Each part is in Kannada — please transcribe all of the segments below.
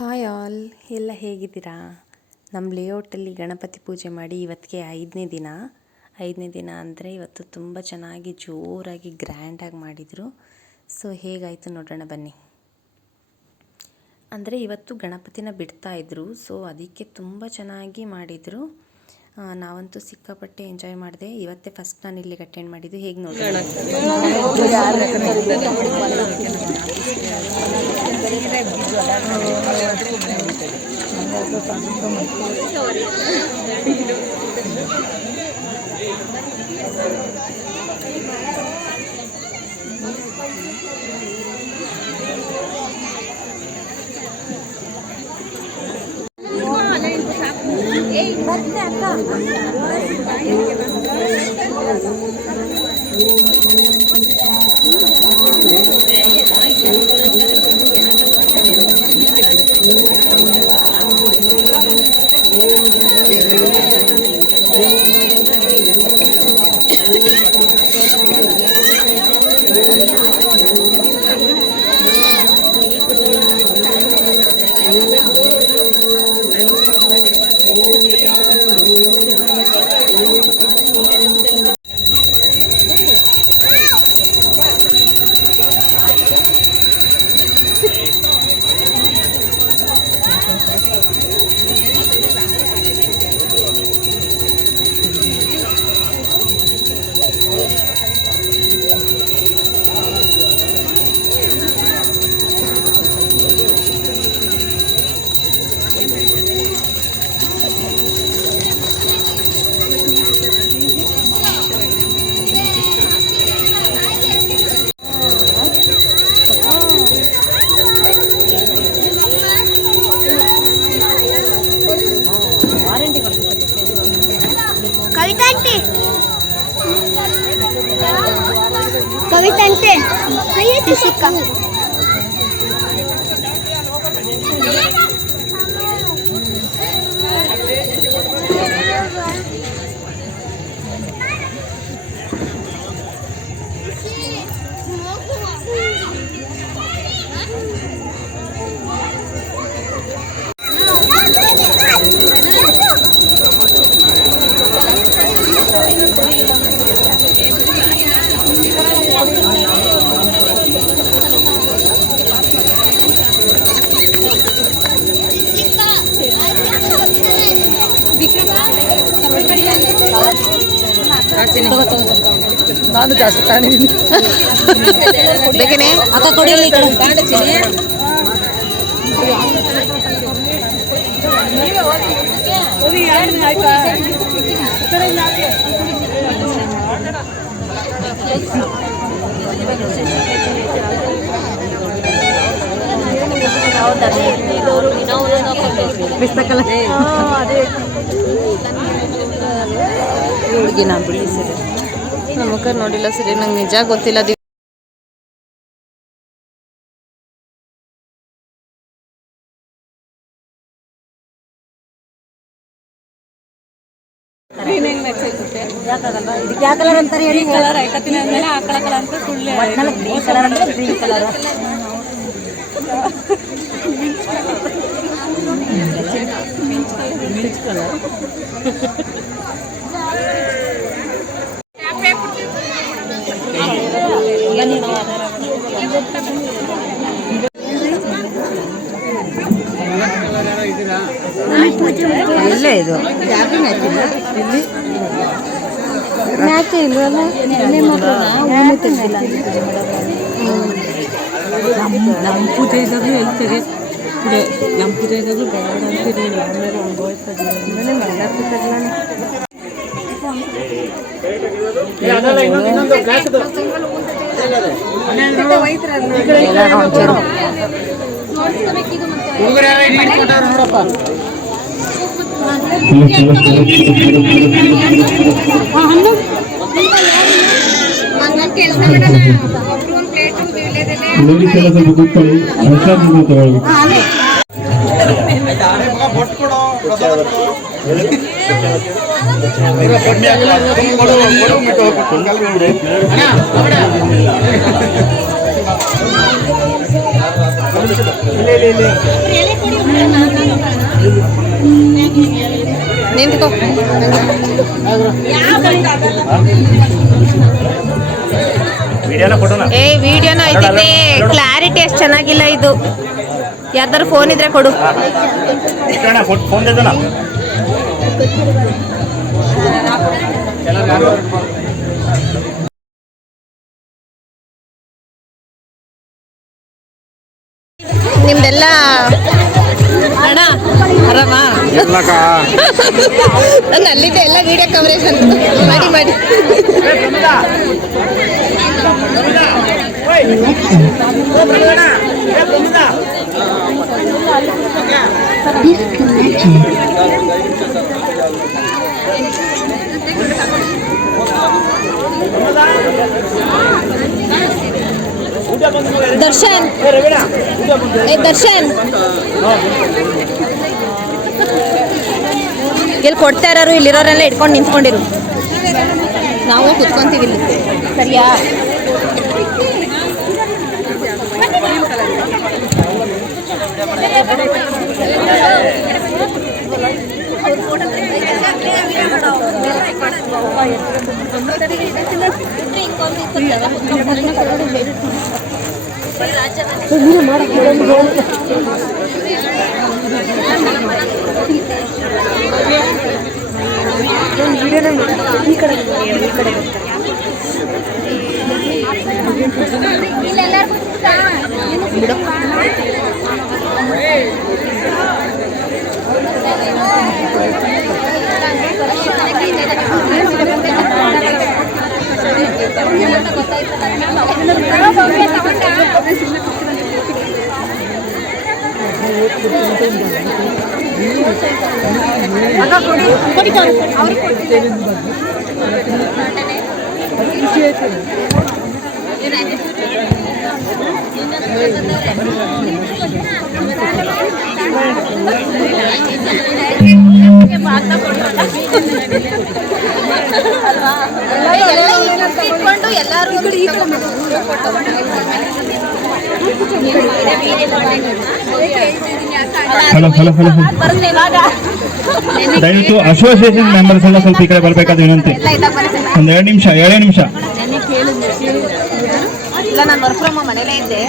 ಹಾಯ್ ಆಲ್, ಎಲ್ಲ ಹೇಗಿದ್ದೀರಾ? ನಮ್ಮ ಲೇಔಟಲ್ಲಿ ಗಣಪತಿ ಪೂಜೆ ಮಾಡಿ ಇವತ್ತಿಗೆ 5ನೇ ದಿನ ಅಂದರೆ ಇವತ್ತು ತುಂಬ ಚೆನ್ನಾಗಿ ಜೋರಾಗಿ ಗ್ರ್ಯಾಂಡಾಗಿ ಮಾಡಿದರು. ಸೊ ಹೇಗಾಯಿತು ನೋಡೋಣ ಬನ್ನಿ. ಅಂದರೆ ಇವತ್ತು ಗಣಪತಿನ ಬಿಡ್ತಾಯಿದ್ರು, ಸೊ ಅದಕ್ಕೆ ತುಂಬ ಚೆನ್ನಾಗಿ ಮಾಡಿದರು. ನಾವಂತೂ ಸಿಕ್ಕಾಪಟ್ಟೆ ಎಂಜಾಯ್ ಮಾಡಿದೆ. ಇವತ್ತೇ ಫಸ್ಟ್ ನಾನು ಇಲ್ಲಿಗೆ ಅಟೆಂಡ್ ಮಾಡಿದ್ದು. ಹೇಗೆ ನೋಡೋಣ. कविता अंटे ऋषिका ನಾನು ಜಾಸ್ತಿ ಬೇಕೇನೆ ಅಕ್ಕ ಕೊಡಿಯಲ್ಲಿ ಹುಡುಗಿ ನಾ ಬಿಡಿ ಸರಿ ನಮ್ಮ ಮುಖ ನೋಡಿಲ್ಲ ಸರಿ, ನಂಗೆ ನಿಜ ಗೊತ್ತಿಲ್ಲ. ಯಾವ ಕಲರ್ ಅಂತಾರೆ ಹೇಳಿ? ಕಲರ್ ಐಕತ್ತಿನ ಮೇಲೆ ಆಕಳ ಕಲರ್ ಅಂತ ಸುಳ್ಳು ಗ್ರೀನ್ ಕಲರ್ ಅಂದ್ರೆ ಗ್ರೀನ್ ಕಲರ್. ಮಿಂಚ್ ಕಲರ್ ಎಲ್ಲೇ ಇದು ಇಲ್ಲಿ ಮ್ಯಾಚ್ ಇಲ್ವಲ್ಲ. ನಮ್ಮ ಪೂಜೆ ಇದ್ದಾಗಲೂ ಹೇಳ್ತಾರೆ, ನಮ್ಮ ಪೂಜೆ ಇದ್ದಾಗಲೂ ಬೇಡ ಅಂತೀರಿ. ಆಮೇಲೆ ಅನುಭವಿಸ್ತಾರೆ ಎಲೆ ಕೊಡಿ. ನಿಂತ್ಕೋ. ಏ ವಿಡಿಯೋನ ಐತೈತೆ, ಕ್ಲಾರಿಟಿ ಅಷ್ಟು ಚೆನ್ನಾಗಿಲ್ಲ ಇದು. ಯಾರ್ದಾರು ಫೋನ್ ಇದ್ರೆ ಕೊಡು. ನಿಮ್ದೆಲ್ಲ ಅಣ್ಣ ಆರಾಮ? ನಾನು ಅಲ್ಲಿದ್ದೆ, ಎಲ್ಲ ವಿಡಿಯೋ ಕವರೇಜ್ ಅಂತ ಮಾಡಿ ಮಾಡಿ. ದರ್ಶನ್ ದರ್ಶನ್ ಇಲ್ಲಿ ಕೊಡ್ತಾ ಇರೋರು ಇಲ್ಲಿರೋರೆಲ್ಲ ಇಟ್ಕೊಂಡು ನಿಂತ್ಕೊಂಡಿರು, ನಾವು ಕುತ್ಕೊಂತೀವಿ ಇಲ್ಲಿ, ಸರಿಯಾ? ಎಲ್ಲರೂ ದಯವಿಟ್ಟು ಅಸೋಸಿಯೇಷನ್ ಮೆಂಬರ್ಸ್ ಎಲ್ಲ ಸ್ವಲ್ಪ ಈ ಕಡೆ ಬರಬೇಕಾದ ವಿನಂತಿ. ಒಂದು 2 ನಿಮಿಷ. ಇಲ್ಲ, ನಾನು ವರ್ಕ್ ಫ್ರಮ್ ಮನೇಲೇ ಇದ್ದೆ.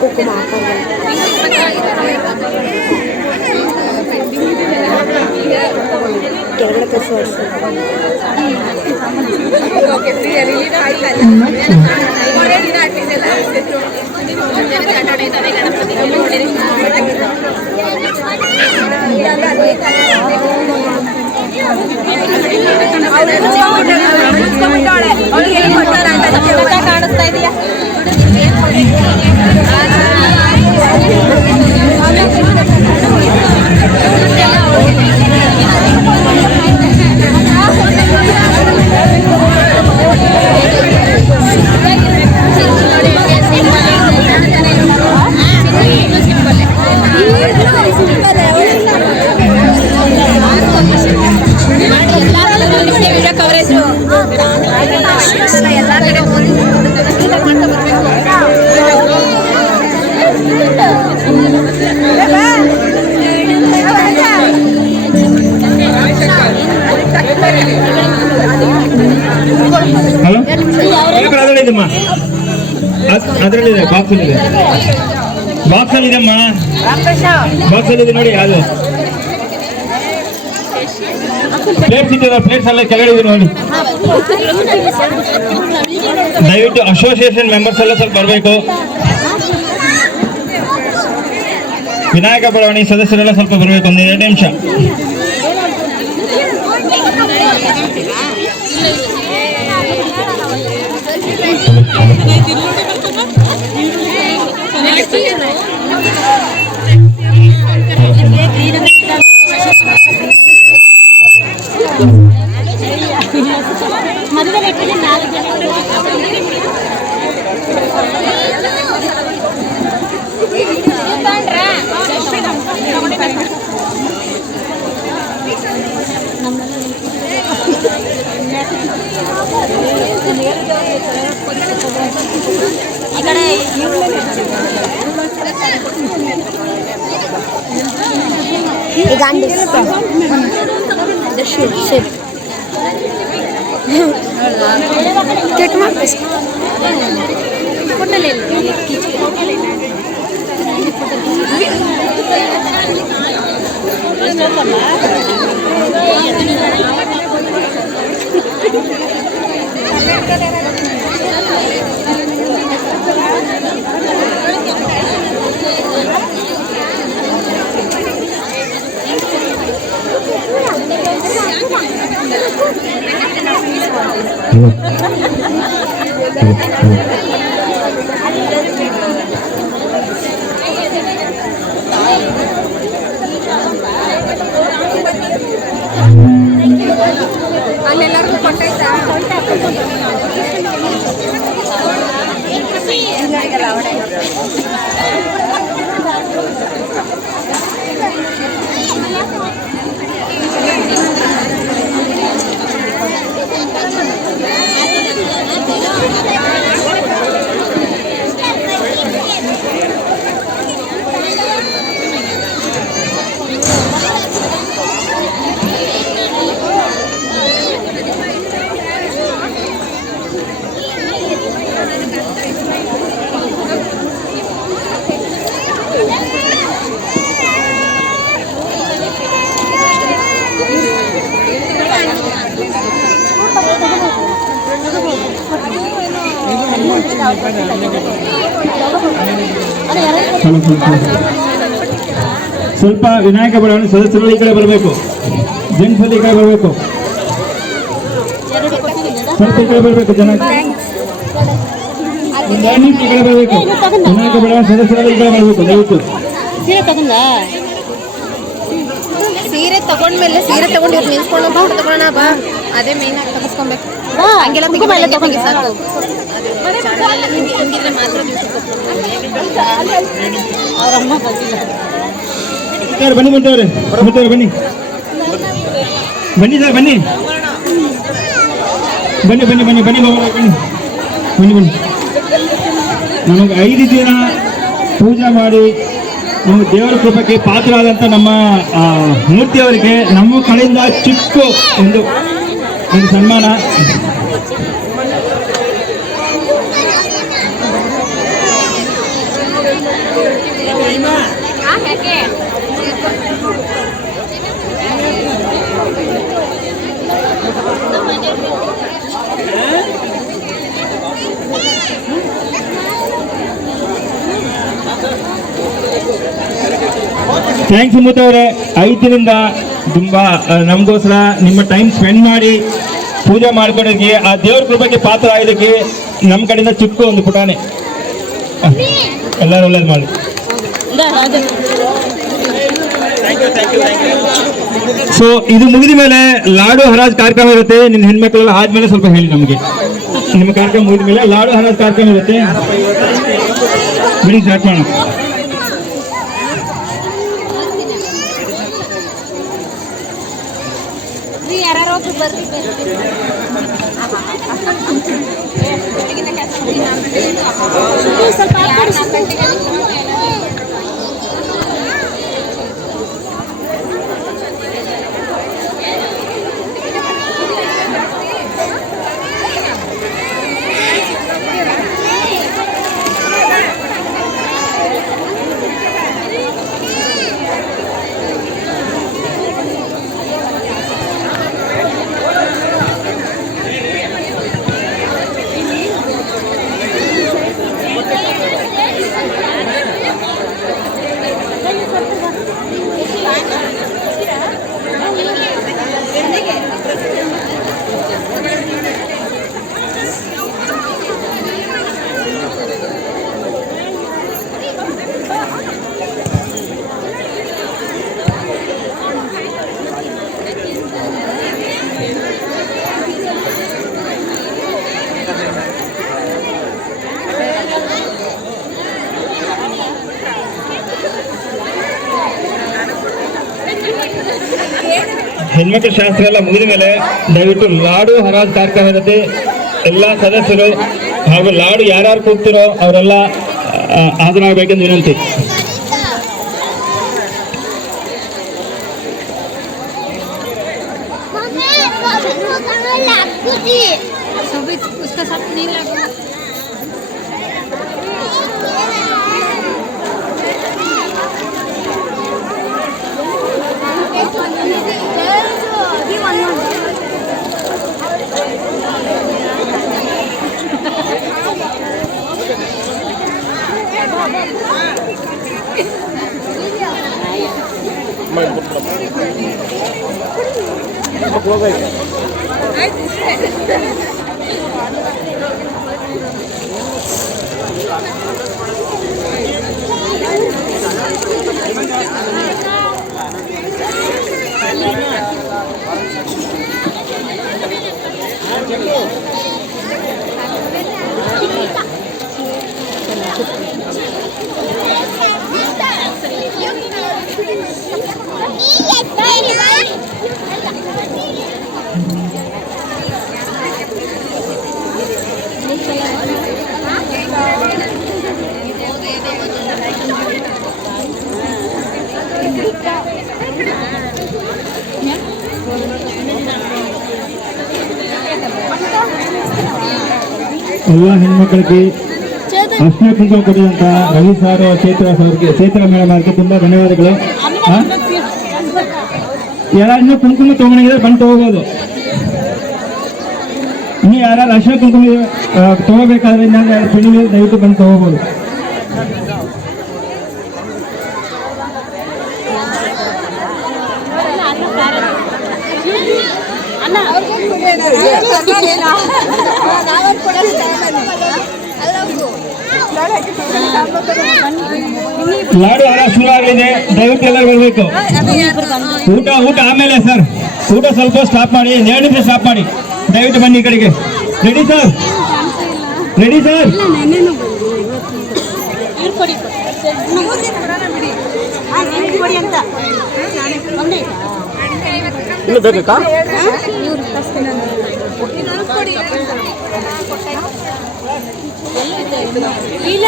ಕುಂಕುಮ ಕೆಳಗಡೆ ತೋರಿಸು. ಕಾಣಿಸ್ತಾ ಇದೆಯಾ? ಅದರಲ್ಲಿದೆ, ಬಾಕ್ಸಲ್ಲಿದೆ, ಬಾಕ್ಸಲ್ಲಿದೆಮ್ಮ, ಬಾಕ್ಸಲ್ಲಿದೆ ನೋಡಿ. ಅದು ಪ್ಲೇಟ್ಸ್ ಇಟ್ಟಿದ್ದಾರೆ, ಪ್ಲೇಟ್ಸ್ ಎಲ್ಲ ಕೆಳಗಡೆ ಇದೆ ನೋಡಿ. ದಯವಿಟ್ಟು ಅಸೋಸಿಯೇಷನ್ ಮೆಂಬರ್ಸ್ ಎಲ್ಲ ಸ್ವಲ್ಪ ಬರಬೇಕು. ವಿನಾಯಕ ಬಡಾವಣೆ ಸದಸ್ಯರೆಲ್ಲ ಸ್ವಲ್ಪ ಬರಬೇಕು. ಒಂದು 2 ನಿಮಿಷ. ಮದುವೆ ಈಗ ಕೆಟ್ಟ ಮಾಡ್ಬೇಕು ಅಲ್ಲೆಲ್ಲರಿಗೂ ಕೊಟ್ಟಾಯ್ತಾ ಸ್ವಲ್ಪ ವಿನಾಯಕ ಬಡಾವಣೆ ಸದಸ್ಯರು ಈ ಕಡೆ ಬರಬೇಕು, ಜೆಂಟ್ಸ್ ಈ ಕಡೆ ಬರಬೇಕು, ಸ್ವಲ್ಪ ಈ ಕಡೆ ಬರಬೇಕು, ಜನ ಈ ಕಡೆ ಬರಬೇಕು. ವಿನಾಯಕ ಬಡಾವಣೆ ಸದಸ್ಯರು ಈ ಕಡೆ ಬರಬೇಕು ದಯವಿಟ್ಟು. ಸೀರೆ ತಗೊಂಡ್ಮೇಲೆ ಸೀರೆ ತಗೊಂಡು ಇವ್ರು ನಿಲ್ಸ್ಕೊಂಡು ಫೋಟೋ ತಗೊಳ್ಳೋಣ ಬಾ, ಅದೇ ಮೇನ್ ಆಗಿ ತಗಸ್ಕೊಬೇಕು. ಹಂಗೆಲ್ಲ ತಗೊಂಡು ಸಾಕು. ಹಿಂಗಿದ್ರೆ ಮಾತ್ರ ಬನ್ನಿ ಮುಂತವ್ರೆ, ಬನ್ನಿ ಬನ್ನಿ ಸರ್, ಬನ್ನಿ ಬನ್ನಿ ಬನ್ನಿ ಬನ್ನಿ ಬನ್ನಿ ಬನ್ನಿ ಬನ್ನಿ ಬನ್ನಿ. ನಮಗೆ 5 ದಿನ ಪೂಜೆ ಮಾಡಿ ನಮ್ಮ ದೇವರ ಕೃಪಕ್ಕೆ ಪಾತ್ರರಾದಂಥ ನಮ್ಮ ಮೂರ್ತಿಯವರಿಗೆ ನಮ್ಮ ಕಡೆಯಿಂದ ಚಿಕ್ಕ ಒಂದು ಸನ್ಮಾನ. ಥ್ಯಾಂಕ್ಸ್ ಮುತ್ತು ಅವರೇ, 5 ದಿನದಿಂದ ತುಂಬ ನಮಗೋಸ್ಕರ ನಿಮ್ಮ ಟೈಮ್ ಸ್ಪೆಂಡ್ ಮಾಡಿ ಪೂಜೆ ಮಾಡ್ಕೊಡೋಕ್ಕೆ, ಆ ದೇವ್ರ ಕೃಪೆಗೆ ಪಾತ್ರ ಆಗೋದಕ್ಕೆ ನಮ್ಮ ಕಡೆಯಿಂದ ಚಿಕ್ಕ ಒಂದು ಪುಟಾಣಿ. ಎಲ್ಲರೂ ಒಳ್ಳೇದು ಮಾಡಿ. ಸೊ ಇದು ಮುಗಿದ ಮೇಲೆ ಲಾಡು ಹರಾಜ್ ಕಾರ್ಯಕ್ರಮ ಇರುತ್ತೆ. ನಿಮ್ಮ ಹೆಣ್ಮಕ್ಳೆಲ್ಲ ಆದ್ಮೇಲೆ ಸ್ವಲ್ಪ ಹೇಳಿ ನಮಗೆ. ನಿಮ್ಮ ಕಾರ್ಯಕ್ರಮ ಮುಗಿದ ಮೇಲೆ ಲಾಡು ಹರಾಜ್ ಕಾರ್ಯಕ್ರಮ ಇರುತ್ತೆ. ಬಿಡಿ ಸ್ಟಾರ್ಟ್ ಮಾಡೋಣ. ಹೆಣ್ಮಕ್ಳ ಶಾಸ್ತ್ರ ಎಲ್ಲ ಮುಗಿದ ಮೇಲೆ ದಯವಿಟ್ಟು ಲಾಡು ಹರಾಜ್ ಕಾರ್ಯಕ್ರಮ ಇರುತ್ತೆ. ಎಲ್ಲ ಸದಸ್ಯರು ಹಾಗೂ ಲಾಡು ಯಾರ್ಯಾರು ಕೂಗ್ತಿರೋ ಅವರೆಲ್ಲ ಹಾಜರಾಗಬೇಕೆಂದು ವಿನಂತಿ. उसका साथ नहीं लगा ಎಲ್ಲ ಹೆಣ್ಮಕ್ಳಿಗೆ ಅರ್ಶಿನ ಕುಂಕುಮ ಕೊಡುವಂತ ರವಿ ಸಾರ್ ಚೈತ್ರ ಅವ್ರಿಗೆ, ಚೈತ್ರ ಮೇಡಮ್ ಅವರಿಗೆ ತುಂಬಾ ಧನ್ಯವಾದಗಳು. ಯಾರ ಇನ್ನೂ ಕುಂಕುಮ ತಗೊಂಡಿದ್ರೆ ಬಂದು ತಗೋಬಹುದು. ಇನ್ನು ಯಾರು ಅರ್ಶಿನ ಕುಂಕುಮ ತಗೋಬೇಕಾದ್ರೆ ಇನ್ನೊಂದು ಪೆಣ್ಣಿಗೆ ದಯವಿಟ್ಟು ಬಂದು ತಗೋಬಹುದು. ಲಾಡು ಹರ ಶುರು ಆಗಲಿದೆ, ದಯವಿಟ್ಟು ಎಲ್ಲ ಬರಬೇಕು. ಊಟ ಆಮೇಲೆ ಸರ್, ಊಟ ಸ್ವಲ್ಪ ಸ್ಟಾಪ್ ಮಾಡಿ, 2 ನಿಮಿಷ ಸ್ಟಾಪ್ ಮಾಡಿ. ದಯವಿಟ್ಟು ಬನ್ನಿ ಈ ಕಡೆಗೆ. Ready sir, ready sir. ಇನ್ನು ಬೇಕಾ? ಇಲ್ಲ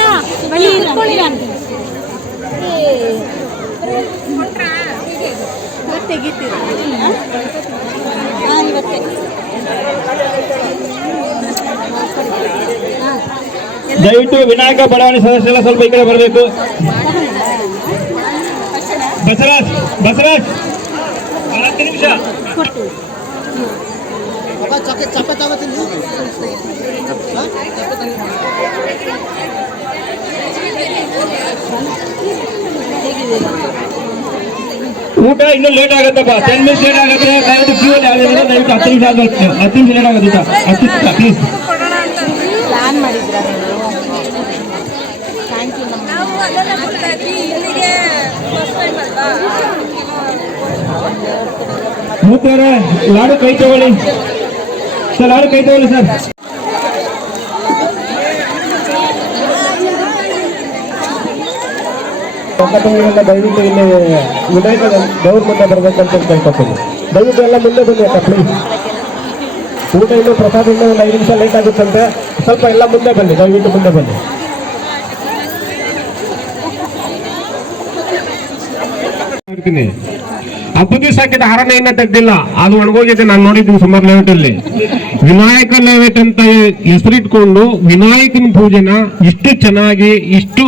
ಬನ್ನಿ ಇಟ್ಕೊಳ್ಳಿ ಅಂತ ತೆಗಿತೀರಾ ಇವತ್ತೇ. ದಯವಿಟ್ಟು ವಿನಾಯಕ ಬಡಾವಣೆ ಸದಸ್ಯರೆಲ್ಲ ಸ್ವಲ್ಪ ಈ ಕಡೆ ಬರಬೇಕು. ಬಸವರಾಜ್ 10 ನಿಮಿಷ. ಊಟ ಇನ್ನೂ ಲೇಟ್ ಆಗುತ್ತಪ್ಪ, 10 ಮಿನಿಟ್ಸ್ ಲೇಟ್ ಆಗುತ್ತೆ. ದಯವಿಟ್ಟು ಕ್ಯೂ ಅಲ್ಲಿ ಆಗಿದ್ರೆ ದಯವಿಟ್ಟು 10 ನಿಮಿಷ ಆಗುತ್ತೆ, 10 ನಿಮಿಷ ಲೇಟ್ ಆಗುತ್ತೆ. 10 ನಿಮಿಷ ಪ್ಲೀಸ್. ಪ್ಲಾನ್ ಮಾಡಿದ್ರ ಥ್ಯಾಂಕ್ ಯು. ಮೂರ್ತಿಯವರೇ ಲಾಡು ಕೈ ತಗೊಳ್ಳಿ ಸರ್, ಲಾಡು ಕೈ ತಗೊಳ್ಳಿ ಸರ್. ದಯವಿಟ್ಟು ಇಲ್ಲಿ ವಿನಾಯಕ ದೇವ್ರ ಮುಂದೆ ಬರ್ಬೇಕಂತ ಕೇಳ್ಕೊತೀನಿ. ದಯವಿಟ್ಟು ಎಲ್ಲ ಮುಂದೆ ಬನ್ನಿ ಅಕ್ಕ ಪ್ಲೀಸ್. ಊಟ ಇನ್ನೂ ಪ್ರಸಾದ ಇನ್ನೂ ಒಂದು 5 ನಿಮಿಷ ಲೇಟ್ ಆಗುತ್ತಂತೆ, ಸ್ವಲ್ಪ ಎಲ್ಲ ಮುಂದೆ ಬನ್ನಿ, ದಯವಿಟ್ಟು ಮುಂದೆ ಬನ್ನಿ. ಹಬ್ಬದ ದಿವಸ ಹಾಕಿದ ಹಾರನ ಇನ್ನ ತೆಗ್ದಿಲ್ಲ, ಅದು ಒಣಗೋಗಿದೆ. ನಾನು ನೋಡಿದ್ದೀನಿ ಸುಮಾರು ಲೇಔಟ್ ಅಲ್ಲಿ. ವಿನಾಯಕ ಲೇಔಟ್ ಅಂತ ಹೆಸರಿಟ್ಕೊಂಡು ವಿನಾಯಕನ ಪೂಜೆನ ಇಷ್ಟು ಚೆನ್ನಾಗಿ, ಇಷ್ಟು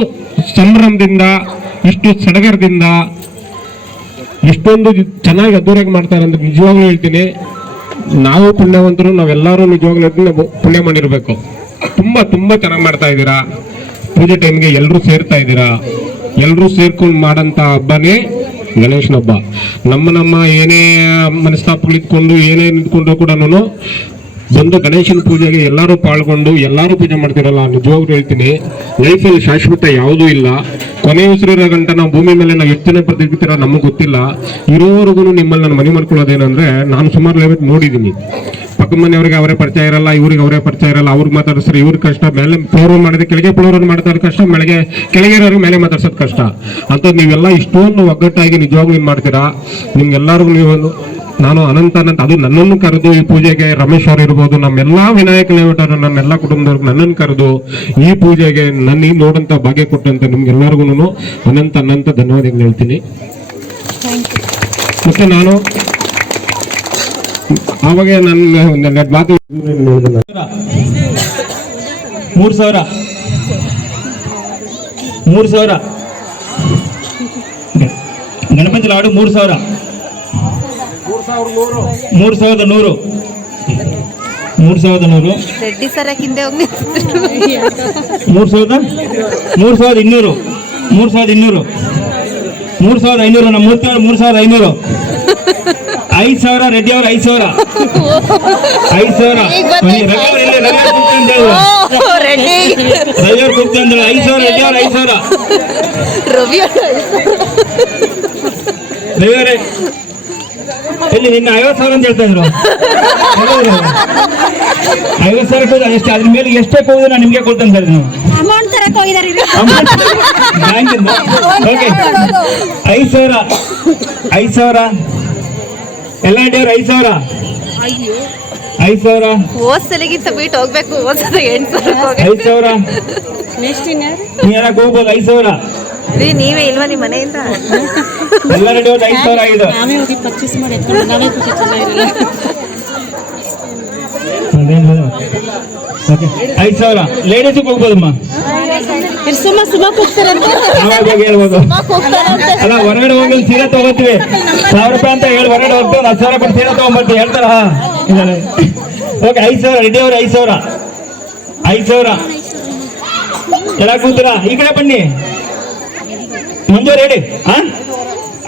ಸಂಭ್ರಮದಿಂದ, ಇಷ್ಟು ಸಡಗರದಿಂದ, ಇಷ್ಟೊಂದು ಚೆನ್ನಾಗಿ ಅದ್ದೂರಿಯಾಗಿ ಮಾಡ್ತಾರೆ ಅಂತ ನಿಜವಾಗ್ಲೂ ಹೇಳ್ತೀನಿ. ನಾವು ಪುಣ್ಯವಂತರು, ನಾವೆಲ್ಲರೂ ನಿಜವಾಗ್ಲೂ ಪುಣ್ಯ ಮಾಡಿರ್ಬೇಕು. ತುಂಬಾ ತುಂಬಾ ಚೆನ್ನಾಗಿ ಮಾಡ್ತಾ ಇದ್ದೀರಾ. ಪೂಜೆ ಟೈಮ್ಗೆ ಎಲ್ಲರೂ ಸೇರ್ತಾ ಇದ್ದೀರಾ. ಎಲ್ಲರೂ ಸೇರ್ಕೊಂಡು ಮಾಡಂತ ಹಬ್ಬನೇ ಗಣೇಶನ ಹಬ್ಬ. ನಮ್ಮ ಏನೇ ಮನಸ್ತಾಪಗಳು ಇಟ್ಕೊಂಡು ಏನೇ ನಿಂತ್ಕೊಂಡ್ರು ಕೂಡ ಬಂದು ಗಣೇಶನ ಪೂಜೆಗೆ ಎಲ್ಲರೂ ಪಾಲ್ಗೊಂಡು ಎಲ್ಲರೂ ಪೂಜೆ ಮಾಡ್ತಿರಲ್ಲ, ನಿಜವಾಗ್ಲೂ ಹೇಳ್ತೀನಿ ಲೈಫಲ್ಲಿ ಶಾಶ್ವತ ಯಾವುದೂ ಇಲ್ಲ. ಕೊನೆ ಉಸಿರಿರೋ ಗಂಟ ನಾವು ಭೂಮಿ ಮೇಲೆ ನಾವು ಎಷ್ಟು ಜನ ಬದುಕ್ತಿರೋ ನಮಗೆ ಗೊತ್ತಿಲ್ಲ. ಇರೋವರೆಗೂ ನಿಮ್ಮಲ್ಲಿ ನಾನು ಮನೆ ಮಾಡ್ಕೊಳ್ಳೋದೇನಂದ್ರೆ, ನಾನು ಸುಮಾರು ಲೆವೆಲ್ ನೋಡಿದ್ದೀನಿ. ಪಕ್ಕದ ಮನೆಯವ್ರಿಗೆ ಅವರೇ ಪರಿಚಯ ಇರಲ್ಲ, ಇವ್ರಿಗೆ ಅವರೇ ಪರಿಚಯ ಇರಲ್ಲ. ಅವ್ರಿಗೆ ಮಾತಾಡಿಸ್ರೆ ಇವ್ರಿಗೆ ಕಷ್ಟ, ಮೇಲೆ ಫ್ಲೋರ್ ಮಾಡಿದ್ರೆ ಕೆಳಗೆ ಫ್ಲೋರ್ ಮಾಡ್ತಾರೆ ಕಷ್ಟ, ಕೆಳಗೆ ಇರೋರಿಗೆ ಮೇಲೆ ಮಾತಾಡ್ಸೋದು ಕಷ್ಟ ಅಂತ. ನೀವೆಲ್ಲ ಇಷ್ಟೊಂದು ಒಗ್ಗಟ್ಟಾಗಿ ನಿಜವಾಗ್ಲೂ ಏನು ಮಾಡ್ತೀರಾ. ನಿಮ್ಗೆಲ್ಲರಿಗೂ ನೀವು ನಾನು ಅನಂತ ಅದು ನನ್ನನ್ನು ಕರೆದು ಈ ಪೂಜೆಗೆ ರಮೇಶ್ ಅವರು ಇರ್ಬೋದು, ನಮ್ಮೆಲ್ಲಾ ವಿನಾಯಕ ಲೇಔಟರು ನನ್ನೆಲ್ಲ ಕುಟುಂಬದವ್ರಿಗೆ ನನ್ನನ್ನು ಕರೆದು ಈ ಪೂಜೆಗೆ ನನ್ನ ನೋಡಂತ ಭಾಗ್ಯ ಕೊಟ್ಟಂತ ನಿಮ್ಗೆಲ್ಲರಿಗೂ ಅನಂತ ಧನ್ಯವಾದಗಳು ಹೇಳ್ತೀನಿ. ಮತ್ತೆ ನಾನು ಆವಾಗ ನನ್ನ ಮಾತು 3,000 ಗಣಪತಿ ಲಾಡು 3,100 3,100 ರೆಡ್ಡಿ ಸರ್ ಹಿಂದೆ ಹೋಗಿ 3,200 ನಮ್ಮ ಮೂರ್ತಿಯವರು 3,500 5,000 ರೆಡ್ಡಿ ಅವರು 5,000 ರವಿಯವ್ರು ಕೂಗ್ತಾ ಅಂದ್ರು 5,000 ರೆಡ್ಡಿ ಅವರು 5,000 ರವಿಯವರೇ ಎಲ್ಲಿ ನಿನ್ನ 50,000 ಅಂತ ಹೇಳ್ತಾ ಇದ್ರು. 50,000 ಎಷ್ಟು ಅದ್ರ ಮೇಲೆ ಎಷ್ಟೇ ಹೋಗುದು ನಾನು ನಿಮ್ಗೆ ಕೊಡ್ತೇನೆ ಸರ್. ನಾವು ಅಮೌಂಟ್ ತರಕ್ ಹೋಗಿದಾರೆ ಓಕೆ 5,000 ಎಲ್ಲ ಹಿಡಿಯವ್ರು 5,000 ಹೋದ್ಸಲಿಗಿಂತ ಬೀಟ್ ಹೋಗ್ಬೇಕು. ಹೋದ್ಸಲ 8,000 5,000 ನೀನಕ್ಕೆ ಹೋಗ್ಬೋದು 5,000 ನೀವೇ ಇಲ್ವಾ ನಿಮ್ಮ ಮನೆಯಿಂದ? ಎಲ್ಲ ರೆಡಿ 5,000 ಆಗಿದೆ. ನಾವೇ ಹೋಗಿ ಪರ್ಚೇಸ್ ಮಾಡಿ ಎತ್ಕೊಂಡು ನಾವೇ ಪೂಜೆ ಚೆನ್ನಾಗಿರಲ್ಲ. 5,000 ಲೇಡೀಸ್ ಹೋಗ್ಬೋದಮ್ಮ. ಸುಮ್ಮ ಹೋಗ್ತಾರಂತೆ ಹೇಳ್ಬೋದು ಅಲ್ಲ, ಹೊರಗಡೆ ಹೋಗಿ ಒಂದು ಸೀರೆ ತಗೋತೀವಿ 1,000 ರೂಪಾಯಿ ಅಂತ ಹೇಳಿ ಹೊರಗಡೆ ಹೋಗ್ತೀವಿ, 10,000 ರೂಪಾಯಿ ಸೀರೆ ತಗೊಂಡ್ಬರ್ತೀವಿ ಹೇಳ್ತಾರ. ಓಕೆ 5,000 ರೆಡಿ ಅವ್ರು 5,000 ಎಲ್ಲ ಕೂತೀರಾ? ಈ ಕಡೆ ಬನ್ನಿ. ಮಂಜು ಅವ್ರು ಹೇಳಿ.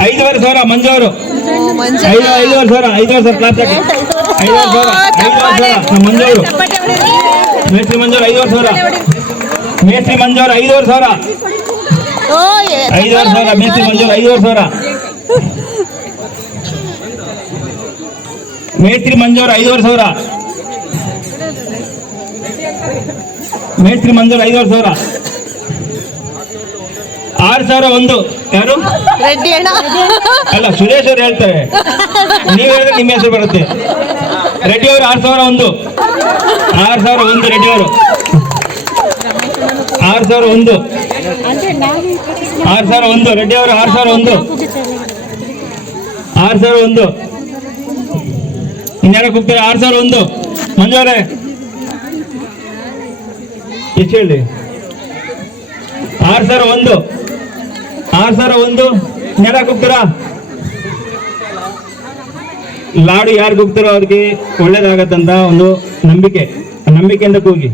5,500 ಮಂಜು ಅವರು 5,500 ಕ್ಲಾಸ್ ಹಾಕಿ 5,500 ನಮ್ಮ ಮಂಜು ಅವರು ಮೇಸ್ತ್ರಿ ಮಂಜು ಅವರು 5,500 ಮೇಸ್ತ್ರಿ ಮಂಜು ಅವರು 5,500 ಮೇಸ್ತ್ರಿ ಮಂಜು ಅವರು 5,500 ಮೇಸ್ತ್ರಿ ಮಂಜು ಅವರು 5,500 ಮೇಸ್ತ್ರಿ ಮಂಜು ಅವರು 5,500 6,001 ಯಾರು? ರೆಡ್ಡಿ ಅಣ್ಣ ಅಲ್ಲ, ಸುರೇಶ್ ಅವ್ರು ಹೇಳ್ತಾರೆ, ನೀವು ಹೇಳಿದ್ರೆ ನಿಮ್ಮ ಹೆಸರು ಬರುತ್ತೆ. ರೆಡ್ಡಿ ಅವರು 6,001 ರೆಡ್ಡಿ ಅವರು 6,001 ರೆಡ್ಡಿ ಅವರು 6,001 ಇನ್ಯಾರ ಕೂಗ್ತಾರೆ? 6,001 ಮಂಜು ಅವರೇ ಎಷ್ಟು ಹೇಳಿ? 6,001 ನೆಲ ಕೂಗ್ತಾರ? ಲಾಡು ಯಾರು ಕೂಗ್ತಾರೋ ಅವ್ರಿಗೆ ಒಳ್ಳೇದಾಗತ್ತಂತ ಒಂದು ನಂಬಿಕೆಯಿಂದ ಕೂಗಿ.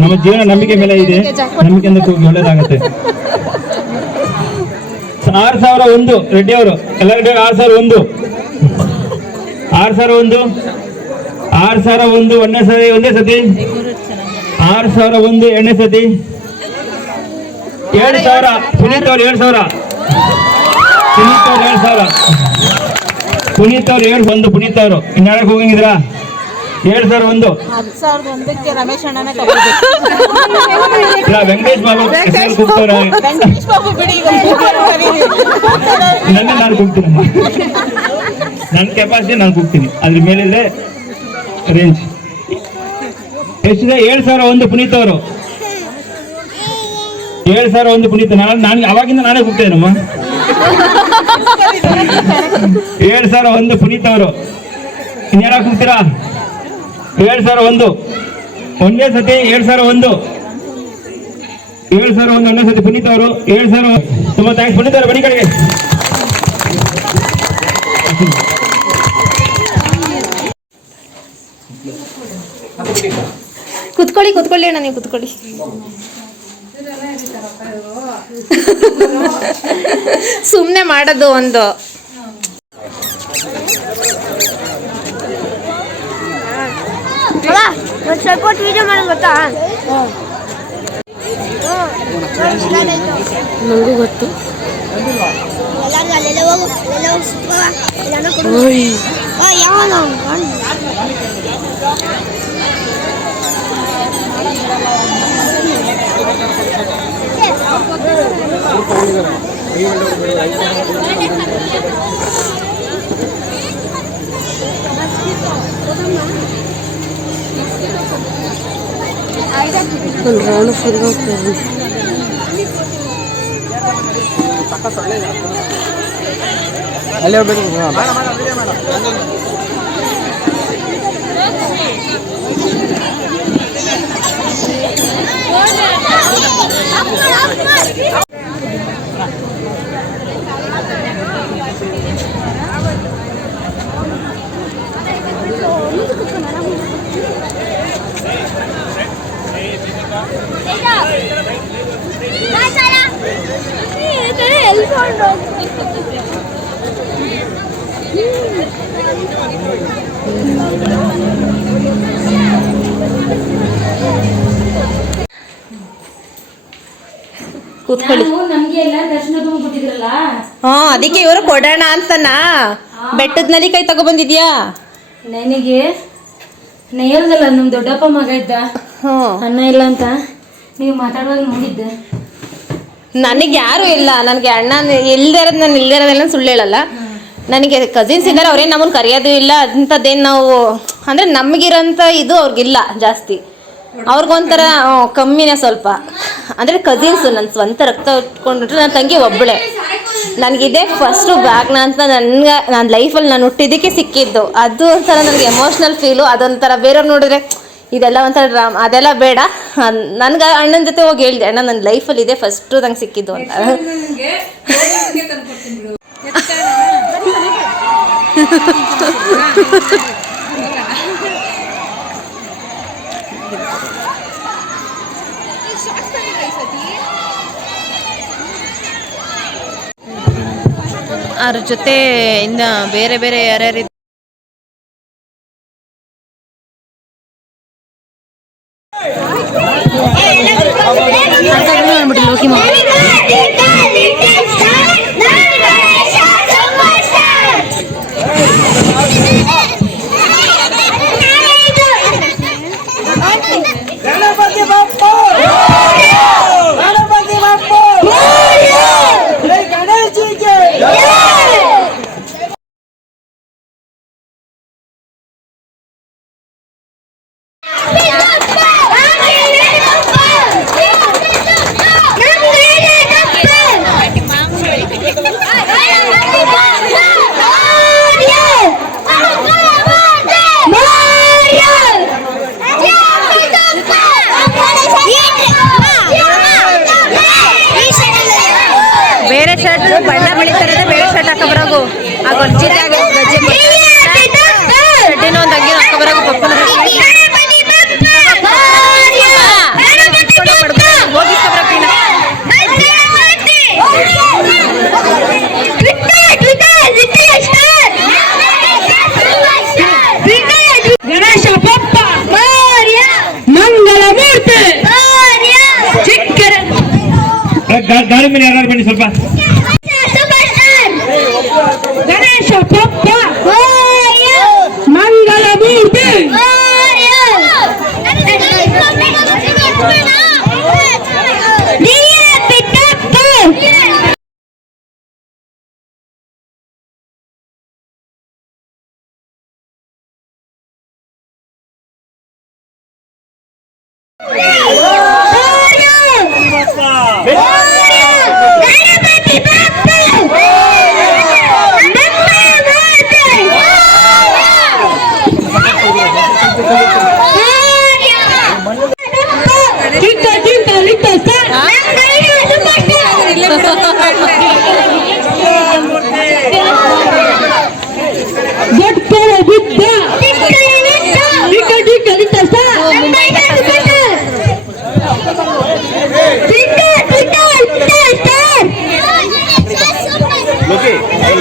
ನಮ್ಮ ಜೀವನ ನಂಬಿಕೆ ಮೇಲೆ ಇದೆ, ನಂಬಿಕೆಯಿಂದ ಕೂಗಿ ಒಳ್ಳೇದಾಗತ್ತೆ. 6,001 ರೆಡ್ಡಿ ಅವರು ಎಲ್ಲ ರೆಡ್ಡಿ 6,001 ಒಂದೇ ಸತಿ 6,001 ಎರಡನೇ ಸತಿ 7,000 ಪುನೀತ್ ಅವ್ರು 7,000 ಪುನೀತ್ ಅವ್ರು 1 ಪುನೀತ್ ಅವರು ಇನ್ನಾಳಕ್ಕೆ ಹೋಗಂಗಿದ್ರಾ? 7,001 10,001ಕ್ಕೆ ರಮೇಶ್ ಅಣ್ಣನ ವೆಂಕಟೇಶ್ ಬಾಬು ಹೆಸರು ಕೂಗ್ತಾರೆ. ನಾನು ಕೂಗ್ತೀನಮ್ಮ, ನನ್ನ ಕೆಪಾಸಿಟಿ ನಾನು ಕೂಗ್ತೀನಿ, ಅದ್ರ ಮೇಲಿದೆ ರೇಂಜ್. ಎಷ್ಟಿದೆ? 7,001 ಪುನೀತ್ ಅವರು 7,001 ಪುನೀತ್. ನಾನು ಅವಾಗಿಂದ ನಾನೇ ಕೂಗ್ತೇನಮ್ಮ. 7,001 ಪುನೀತ್ ಅವರು ಇನ್ಯಾರ ಕೂಗ್ತೀರಾ? 7,001 ಒಂದೇ ಸತಿ 7,001 ಒಂದೇ ಸತಿ ಪುನೀತ್ ಅವರು 7,000. ತುಂಬಾ ಥ್ಯಾಂಕ್ಸ್ ಪುನೀತ್ ಅವರು. ಬನ್ನಿ ಕಡೆಗೆ. ಕುತ್ಕೊಳ್ಳಿ ಅಣ್ಣ, ನೀವು ಕುತ್ಕೊಳ್ಳಿ. ಸುಮ್ಮನೆ ಮಾಡೋದು ಒಂದು. ಸ್ವಲ್ಪ ವಿಡಿಯೋ ಮಾಡೋದು ಗೊತ್ತಾ? ನನಗೂ ಗೊತ್ತು. ಅಲ್ಲೆಲ್ಲ ಹೋಗು, ಯಾವ ಅಲ್ಲೇ ಹೋಗ್ಬೇಕು. ಕೂತ್ಕೊಳ್ಳಿ. ನಮ್ಗೆ ಎಲ್ಲ ದರ್ಶನ ಕೊಟ್ಟಿದ್ರಲ್ಲ, ಅದಕ್ಕೆ ಇವರು ಕೊಡೋಣ ಅಂತನಾ ಬೆಟ್ಟದ ನಲಿಕಾಯಿ ತಗೊಬಂದಿದ್ಯಾ? ನನಗೆ ಹೇಳ್ದಲ್ಲ ನಮ್ ದೊಡ್ಡಪ್ಪ ಮಗ ಇದ್ದ, ಅನ್ನ ಇಲ್ಲ ಅಂತ ನೀವು ಮಾತಾಡುವಾಗ ನೋಡಿದ್ದೆ. ನನಗೆ ಯಾರು ಇಲ್ಲ, ನನಗೆ ಅಣ್ಣ ಇಲ್ದೇ ಇರೋದು, ನಾನು ಇಲ್ದೇ ಇರೋದೆಲ್ಲ ಸುಳ್ಳು ಹೇಳಲ್ಲ. ನನಗೆ ಕಸಿನ್ಸ್ ಇದ್ದಾರೆ, ಅವ್ರೇನು ನಮ್ಮನ್ನು ಕರೆಯೋದು ಇಲ್ಲ ಅಂಥದ್ದೇನು. ನಾವು ಅಂದರೆ ನಮಗಿರೋಂಥ ಇದು ಅವ್ರಿಗಿಲ್ಲ ಜಾಸ್ತಿ, ಅವ್ರಿಗೊಂಥರ ಕಮ್ಮಿನೇ ಸ್ವಲ್ಪ. ಅಂದರೆ ಕಸಿನ್ಸು ನನ್ನ ಸ್ವಂತ ರಕ್ತ ಉಟ್ಕೊಂಡ್ಬಿಟ್ರೆ ನನ್ನ ತಂಗಿ ಒಬ್ಬಳೆ. ನನಗಿದೆ ಫಸ್ಟು ಬ್ಯಾಗ್ನ ಅಂತ ನನ್ನ ಲೈಫಲ್ಲಿ ನಾನು ಹುಟ್ಟಿದ್ದಕ್ಕೆ ಸಿಕ್ಕಿದ್ದು. ಅದು ಒಂಥರ ನನಗೆ ಎಮೋಷ್ನಲ್ ಫೀಲು. ಅದೊಂಥರ ಬೇರೆಯವ್ರು ನೋಡಿದ್ರೆ ಇದೆಲ್ಲ ಒಂಥರ ಡ್ರಾಮಾ, ಅದೆಲ್ಲ ಬೇಡ. ನನ್ಗೆ ಅಣ್ಣನ ಜೊತೆ ಹೋಗಿ ಹೇಳಿದೆ, ಅಣ್ಣ ನನ್ನ ಲೈಫಲ್ಲಿ ಇದೆ ಫಸ್ಟು ನಂಗೆ ಸಿಕ್ಕಿದ್ದು ಅಂತ. ಅವ್ರ ಜೊತೆ ಇನ್ನ ಬೇರೆ ಬೇರೆ ಯಾರ್ಯಾರು ಬೇರೆ ಶರ್ಟ್ ಬಣ್ಣ ಬೆಳಿತಾರೆ, ಬೇರೆ ಶರ್ಟ್ ಹಾಕಬರಾಗು ಆ ಗಜ್ಜಿ ಶರ್ಟಿನ ಒಂದು ಅಂಗಿ ಹಾಕಬರಾಗು ಪಪ್ಪನ ಗಣೇಶ ಬಪ್ಪ ಮಂಗಳ ಮೂರ್ತಿ ಚಿಕ್ಕರ ಗಾಡಿ ಮೇಲೆ ಯಾರು ಬನ್ನಿ ಸ್ವಲ್ಪ. ಗಣೇಶ ಬಪ್ಪ ಮಂಗಳ ಮೂರ್ತಿ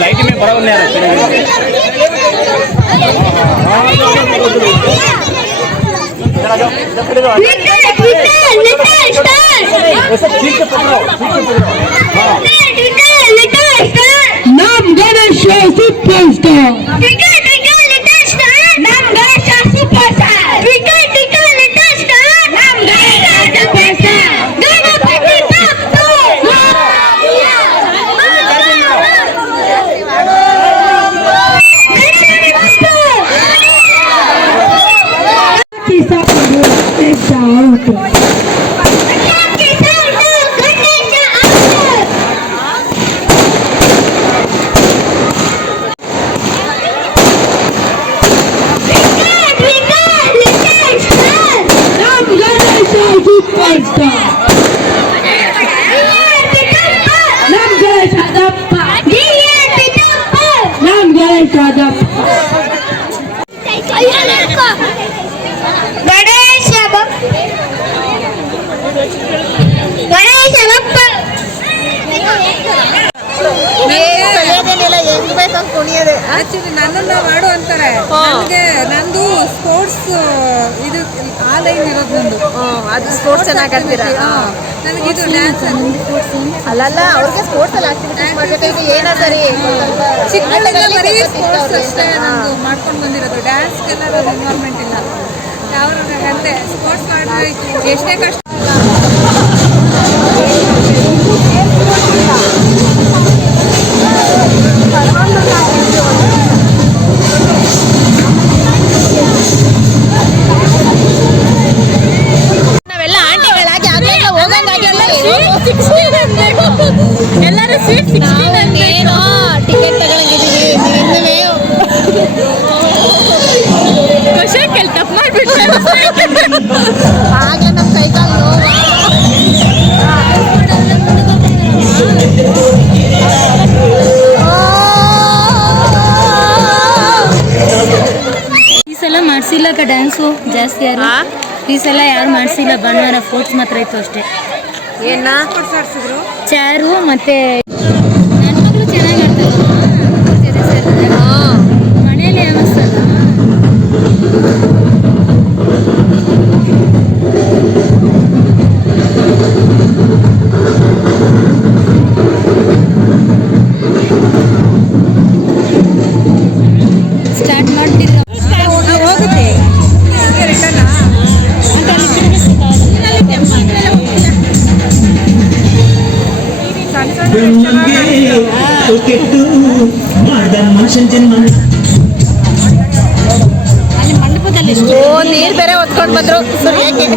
लाइट में बड़ा बनने आ रहा नाम गणेश सुपरस्टार नाम गणेश सुपरस्टार नाम गणेश सुपरस्टार गणपति बाप्पा दादा गणेश ಕಲಿಯೋದೇನಿಲ್ಲ ಹೆಂಗ್ ಬೇಕಂತ ಕುಣಿಯೋದೆ. ಆಕ್ಚುಲಿ ನನ್ನನ್ನ ಮಾಡು ಅಂತಾರೆ. ನನಗೆ ನಂದು ಸ್ಪೋರ್ಟ್ಸ್ ಇದು ಆ ಲೈನ್ ಇರೋದು ನಂದು. ಅದು ಸ್ಪೋರ್ಟ್ಸ್ ಚೆನ್ನಾಗಿ ಆಡ್ತೀರಾ? ನನಗೆ ಇದು ಡ್ಯಾನ್ಸ್ ಅಲ್ಲಲ್ಲ, ಅವ್ರಿಗೆ ಸ್ಪೋರ್ಟ್ಸ್ ಅಲ್ಲಿ ಆಕ್ಟಿವಿಟೀಸ್ ಮಾಡ್ಬೇಕಾದ್ರೆ ಏನೋ ಸರಿ ಚಿಕ್ಕಂದಿನಿಂದ ಬರೀ ಸ್ಪೋರ್ಟ್ಸ್ ಅಷ್ಟೇ ನಂದು ಮಾಡ್ಕೊಂಡು ಬಂದಿರೋದು. ಡ್ಯಾನ್ಸ್ಗೆಲ್ಲ ಇನ್ವಾಲ್ವ್ಮೆಂಟ್ ಇಲ್ಲ. ಯಾವ ಗಂಟೆ ಸ್ಪೋರ್ಟ್ಸ್ ಮಾಡಿದ್ರೆ ಎಷ್ಟೇ ಕಷ್ಟ ನಾವೆಲ್ಲ ಆಂಟಿಗಳಾಗಿ ಆಗ್ಲಿಲ್ಲ ಹೋಗಂಗಾಗಿ ಎಲ್ಲರೂ ಸ್ವೀಟ್ ಏನೋ ಟಿಕೆಟ್ ತಗೊಳಂಗಿದ್ದೀವಿ. ನೀವು ಕ್ವಶನ್ ತಪ್ಪು ಮಾಡ್ಬಿಟ್ಟು ಆಗ ನಮ್ಮ ಕೈಕಾಲು ನೋವು. ಈ ಸಲ ಮಾಡಿಸಿಲ್ಲ ಡ್ಯಾನ್ಸು ಜಾಸ್ತಿ ಯಾರು ಈ ಸಲ ಯಾರು ಮಾಡಿಸಿಲ್ಲ. ಭಾನುವಾರ ಫೋರ್ಟ್ಸ್ ಮಾತ್ರ ಇತ್ತು ಅಷ್ಟೇ. ಏನ ಚಾರು ಮತ್ತೆ ನನ್ನ ಮಗಳು ಚೆನ್ನಾಗಿ ಆಡ್ತಾರೆ. ಮನೇಲಿ ಅನ್ನಿಸ್ತಲ್ಲ. ಸ್ಟಾರ್ಟ್ ಮಾಡ್ತಿದ್ರು ಹೋಗುತ್ತೆ ಕೆಟ್ಟು ಮಾಡ್ದ ಮನುಷ್ಯನ್ ಜನ್ಮ. ಅಲ್ಲಿ ಮಂಟಪದಲ್ಲಿ ನೀರ್ ಬೇರೆ ಹೊತ್ಕೊಂಡು ಬಂದ್ರು ಸುರಿಯಕ್ಕೆ.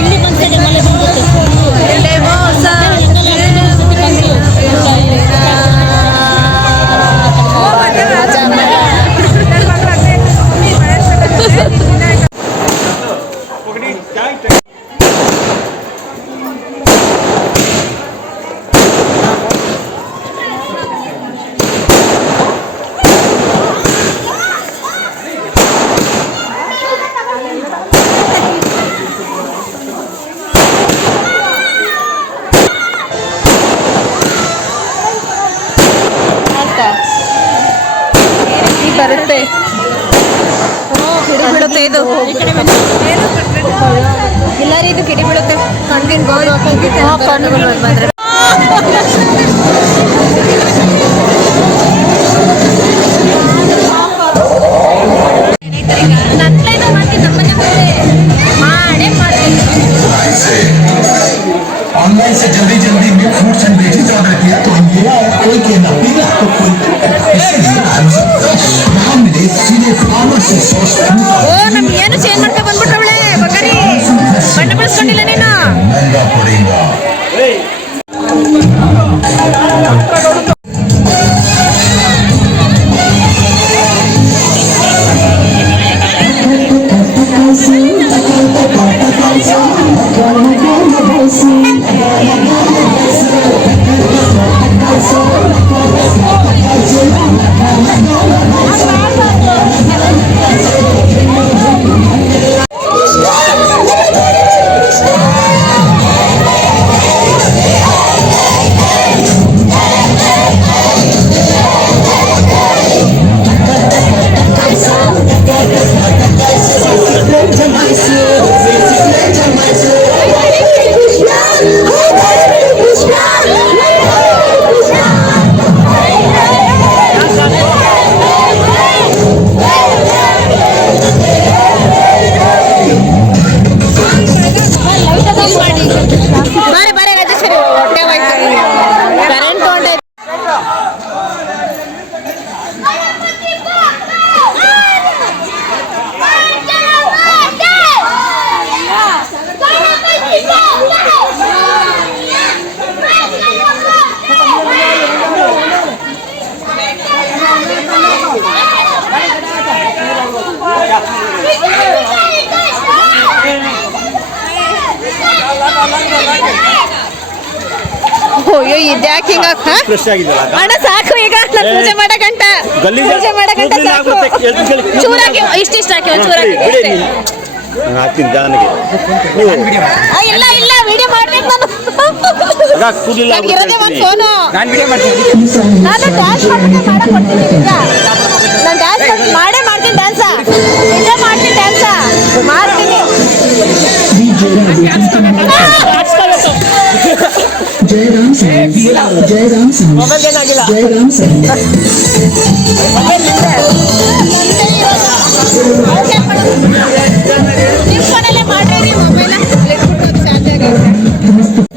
ಇಲ್ಲಿ ಬಂದಿದೆ ಮಳೆ ಬಂದಿತ್ತು. ಬರುತ್ತೆ ಕಿಡಿ ಬೀಳುತ್ತೆ. ಇದು ಇಲ್ಲ ರೀ, ಇದು ಕಿಡಿ ಬೀಳುತ್ತೆ. ಕಣ್ಣಿನ ಗೋಳು ಬಂದ್ರೆ ऑनलाइन से जल्दी जल्दी में फ्रूट्स एंड वेजीज ऑर्डर किया तो ये कोई के ना पीला तो कोई मिले सीधे फार्मर से सोर्स ಓ ನಮ್ಗೆ ಏನು ಚೇಂಜ್ ಮಾಡ್ಕೊ ಬಂದ್ಬಿಟ್ಟವಳೆ ಬಕರಿ. ಬಣ್ಣ ಬಳಸ್ಕೊಂಡಿಲ್ಲ ನೀನು. महंगा पड़ेगा. ಬಾರೆ ಬಾರೆ ರಾಜೇಶ್ವರಿ, ಹೊಟ್ಟೆ ಹೋಯ್ತು. ಕರೆಂಟ್ ಹೊಂಟೈತೆ. ಅಯ್ಯೋ ಇದ್ಯಾಕೆ ಹಿಂಗ ಫ್ರೆಶ್ ಆಗಿದೆಯಲ್ಲ ಅಣ್ಣ ಸಾಕು ಈಗ ನಾನು ಪೂಜೆ ಮಾಡಕಂಟ ಸಾಕು ಚೂರಾಕಿ ಇಷ್ಟಿಷ್ಟ ಹಾಕಿ ಚೂರಾಕಿ ಹಾಕ್ತೀನಿ ನನಗೆ ನೀವು ಇಲ್ಲ ಇಲ್ಲ ವಿಡಿಯೋ ಮಾಡ್ಬೇಕು ನಾನು ಇರೋದೇ ಒಂದು ಫೋನು ನಾನು ವಿಡಿಯೋ ಮಾಡ್ತೀನಿ ನಾನು ಡ್ಯಾನ್ಸ್ ಮಾಡ್ತೀನಿ ಈಗ ನಾನು ಡ್ಯಾನ್ಸ್ ಮಾಡೇ ಮಾಡ್ತೀನಿ ಡ್ಯಾನ್ಸ ಇಲ್ಲೇ ಮಾಡ್ತೀನಿ ಡ್ಯಾನ್ಸ ಮಾಡ್ತೀನಿ जयराम साहब जयराम साहब जयराम साहब ನಿಮ್ಮ ಫೋನಲ್ಲೇ ಮಾಡ್ರಿ ಮೊಬೈಲ್ ಚಾರ್ಜ್ ಆಗಿ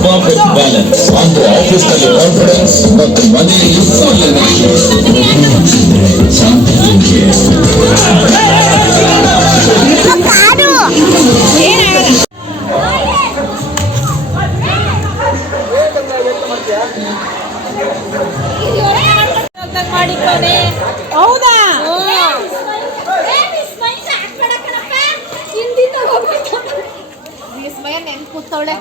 Perfect balance ಅಂದ್ರೆ ಆಫೀಸ್ನಲ್ಲಿ ಕಾನ್ಫಿಡೆನ್ಸ್ ಮತ್ತು ಮನೆಯಲ್ಲಿ ಫುಲ್ ಎನರ್ಜಿ ಹೌದಾ ಕೂತವಳೆ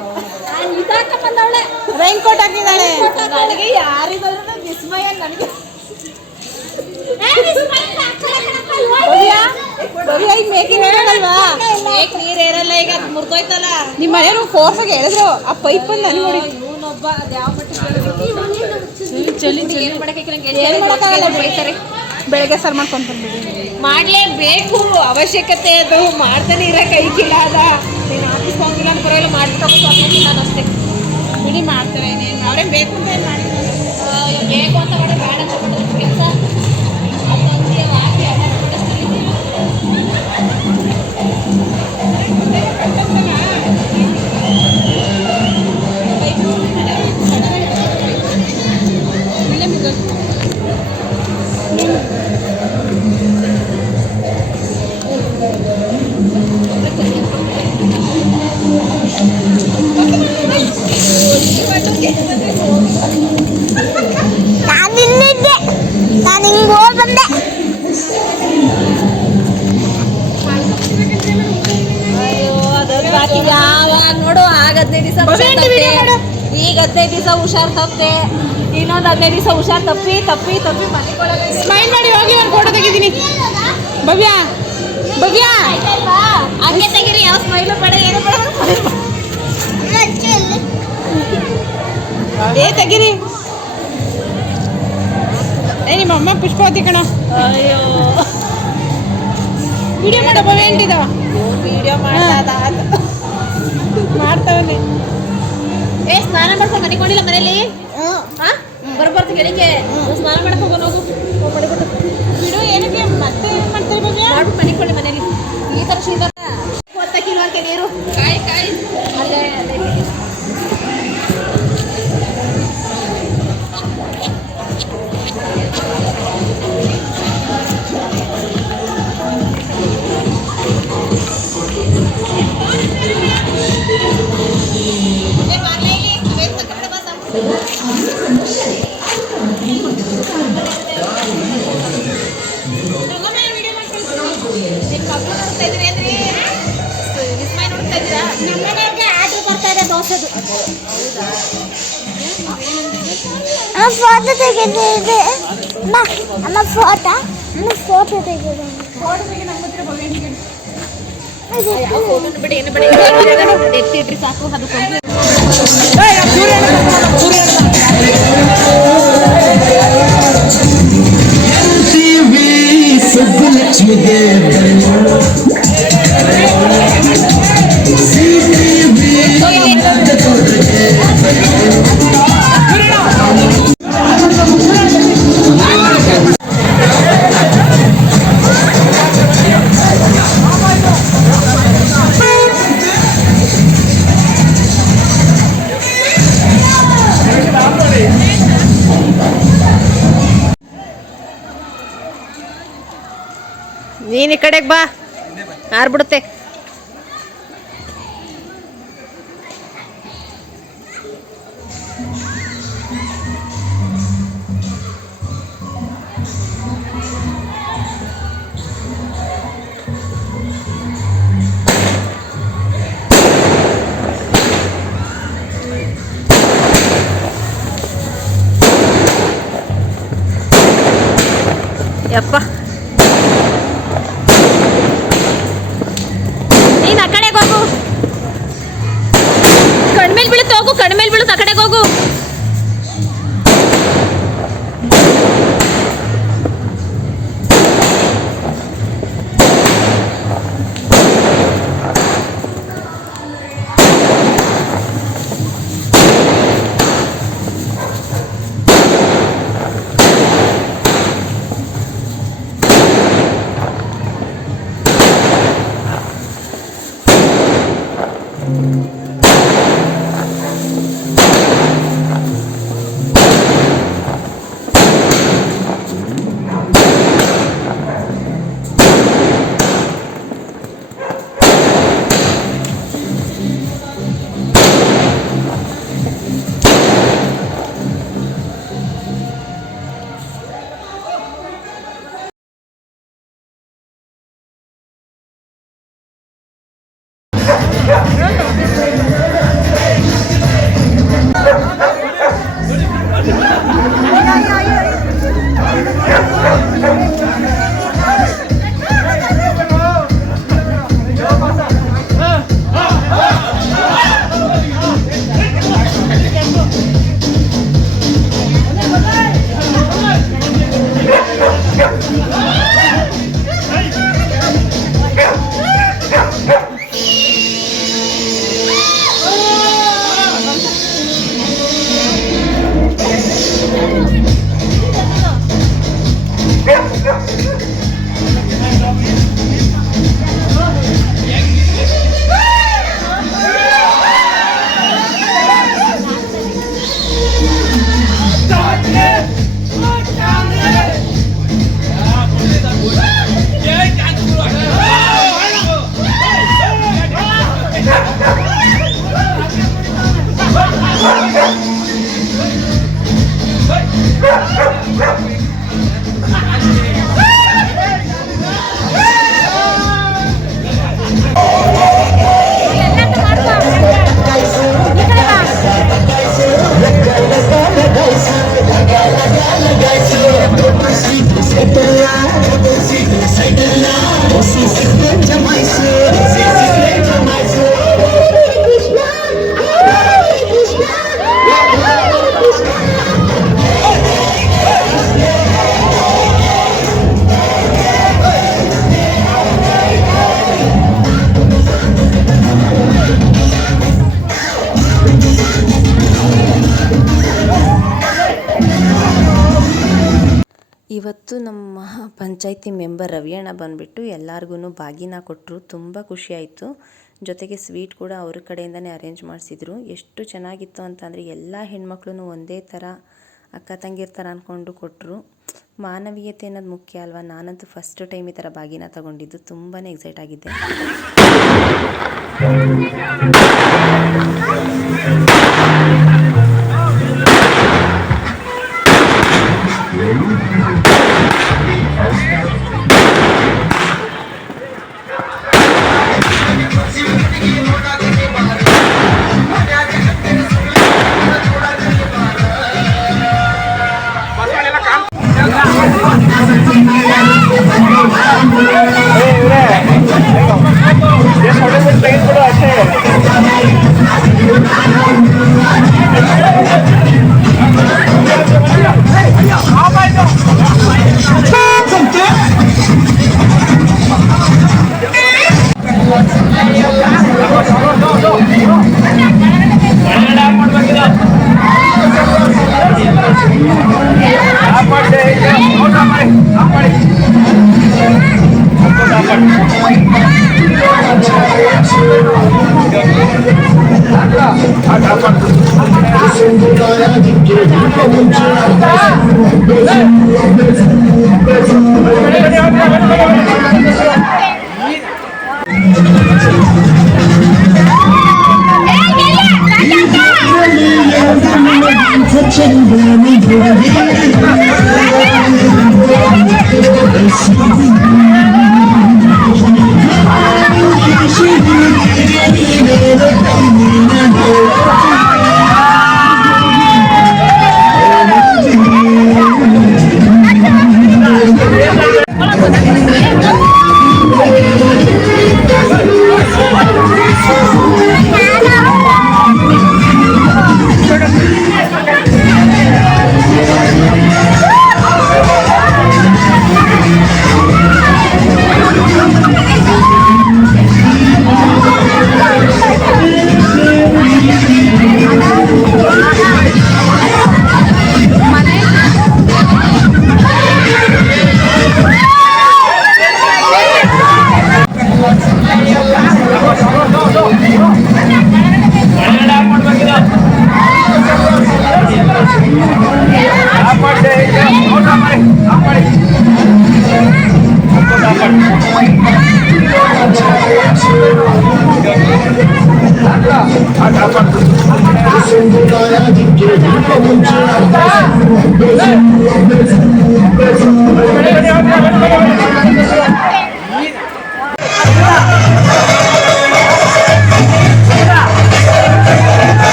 ರೈನ್ ಕೋಟ್ ಹಾಕಿದ್ದಾಳೆ ನನಗೆ ಯಾರಿಗಾದ್ರೂ ವಿಸ್ಮಯ ನನಗೆ ಮೇಕಿಂಗ್ ಹೇಳಲ್ವಾ ಮೇಕ್ ನೀರ್ ಏರಲ್ಲ ಈಗ ಅದು ಮುರಿದೋಯ್ತಲ್ಲ ನಿಮ್ಮ ಮನೆಯವರು ಫೋರ್ಸ್ ಆಗಿ ಹೇಳಿದ್ರು ಆ ಪೈಪ್ ಬಂದು ನನಗೆ ನೋಡಿ ಇವನೊಬ್ಬ ಅದು ಯಾವ ಮಾಡಕ್ಕಾಗಲ್ಲ ಬೈತಾರೆ ಬೆಳಗ್ಗೆ ಸರ್ ಮಾಡ್ಕೊಂಡು ಮಾಡಲೇಬೇಕು ಅವಶ್ಯಕತೆ ಅದು ಮಾಡ್ತಾನೆ ಇರೋಕೆ ಕೈಕಿಲ್ಲ ಅದ ನೀನು ಆಫೀಸ್ಗೆ ಹೋಗಿಲ್ಲ ಅಂತ ಪರವಾಗಿಲ್ಲ ಮಾಡಿ ತಗೊಂಡು ನಾನು ಅಷ್ಟೇ ಬಿಡಿ ಮಾಡ್ತಾರೆ ನೀನು ಅವರೇ ಬೇಕು ಅಂತ ಏನು ಮಾಡಿ ಬೇಕು ಅಂತ ಮಾಡಿ ಬೇಡ ಅಂತ ಮಾಡಿದ್ರೆ ಕೆಲಸ ಯಾವಾಗ ನೋಡು ಆಗ 15 ದಿವಸ ಈಗ 15 ದಿವಸ ಹುಷಾರ್ ತಪ್ಪೆ ಇನ್ನೊಂದು 15 ದಿವಸ ಹುಷಾರ್ ತಪ್ಪಿ ಮನೆಗೊಳಗೆ ಸ್ಮೈಲ್ ಮಾಡಿ ಹೋಗಿ ಒಂದು ಫೋಟೋ ತೆಗಿದ್ದೀನಿ ಭವ್ಯ ಹಂಗೆ ತೆಗೀರಿ ಯಾವ ಸ್ಮೈಲು ಬೇಡ ಏನು ಬೇಡ ತೆಗೀರಿ ನಿಮ್ಮ ಅಮ್ಮ ಪುಷ್ಪಾವತಿ ಕಣ ಅಯ್ಯೋ ವಿಡಿಯೋ ಮಾಡೋ ಭವ್ಯ ಎಂಟಿದಾವ ವಿಡಿಯೋ ಮಾಡ್ತಾವನೆ ಸ್ನಾನ ಮಾಡ್ಕೊಂಡು ಮನಿಕೊಂಡಿಲ್ಲ ಮನೇಲಿ ಬರ್ಬಾರ್ದು ಗೆಳಿಕೆ ಸ್ನಾನ ಮಾಡ್ಕೊಂಡು ಹೋಗು ಬಿಡು. ಏನಕ್ಕೆ ಮತ್ತೆ ಏನ್ ಮಾಡ್ತಾರೆ ಮಾಡ್ಬಿಟ್ಟು ಮನಿಕೊಳ್ಳಿ ಮನೇಲಿ. ಈ ತರ ಶೀತ ಹೊತ್ತಕ್ಕಿಲ್ವಾರ್ಕೆ ನೀರು ಕಾಯಿ ಅಲ್ಲೇ ಫೋಟೋ ತೆಗೆದಿದೆ ಅಮ್ಮ ಫೋಟೋ ತೆಗೆದು ಬಿಡಿ ಏನು ಬಿಡಿ ಎತ್ತಿಟ್ರಿ ಸಾಕು ಅದು ನೀನ್ ಈ ಕಡೆಗೆ ಬಾ ಆರ್ಬಿಡುತ್ತೆ. ಯಪ್ಪ ನೀನ್ ಆ ಕಡೆಗೆ ಹೋಗು. ಕಣ್ಮೇಲೆ ಬೀಳುತ್ತೆ ಹೋಗು. ಕಣ್ಮೇಲೆ ಬೀಳುತ್ತೆ ಆ ಕಡೆಗೆ ಹೋಗು. ಇವತ್ತು ನಮ್ಮ ಪಂಚಾಯತಿ ಮೆಂಬರ್ ರವಿಯಣ್ಣ ಬಂದುಬಿಟ್ಟು ಎಲ್ಲರಿಗೂ ಬಾಗಿನ ಕೊಟ್ಟರು. ತುಂಬ ಖುಷಿಯಾಯಿತು. ಜೊತೆಗೆ ಸ್ವೀಟ್ ಕೂಡ ಅವ್ರ ಕಡೆಯಿಂದನೇ ಅರೇಂಜ್ ಮಾಡಿಸಿದ್ರು. ಎಷ್ಟು ಚೆನ್ನಾಗಿತ್ತು ಅಂತಂದರೆ ಎಲ್ಲ ಹೆಣ್ಮಕ್ಳು ಒಂದೇ ಥರ ಅಕ್ಕ ತಂಗಿರ ಥರ ಅಂದ್ಕೊಂಡು ಕೊಟ್ಟರು. ಮಾನವೀಯತೆ ಅನ್ನೋದು ಮುಖ್ಯ ಅಲ್ವಾ. ನಾನಂತೂ ಫಸ್ಟ್ ಟೈಮ್ ಈ ಥರ ಬಾಗಿನ ತಗೊಂಡಿದ್ದು ತುಂಬಾ ಎಕ್ಸೈಟ್ ಆಗಿದ್ದೆ.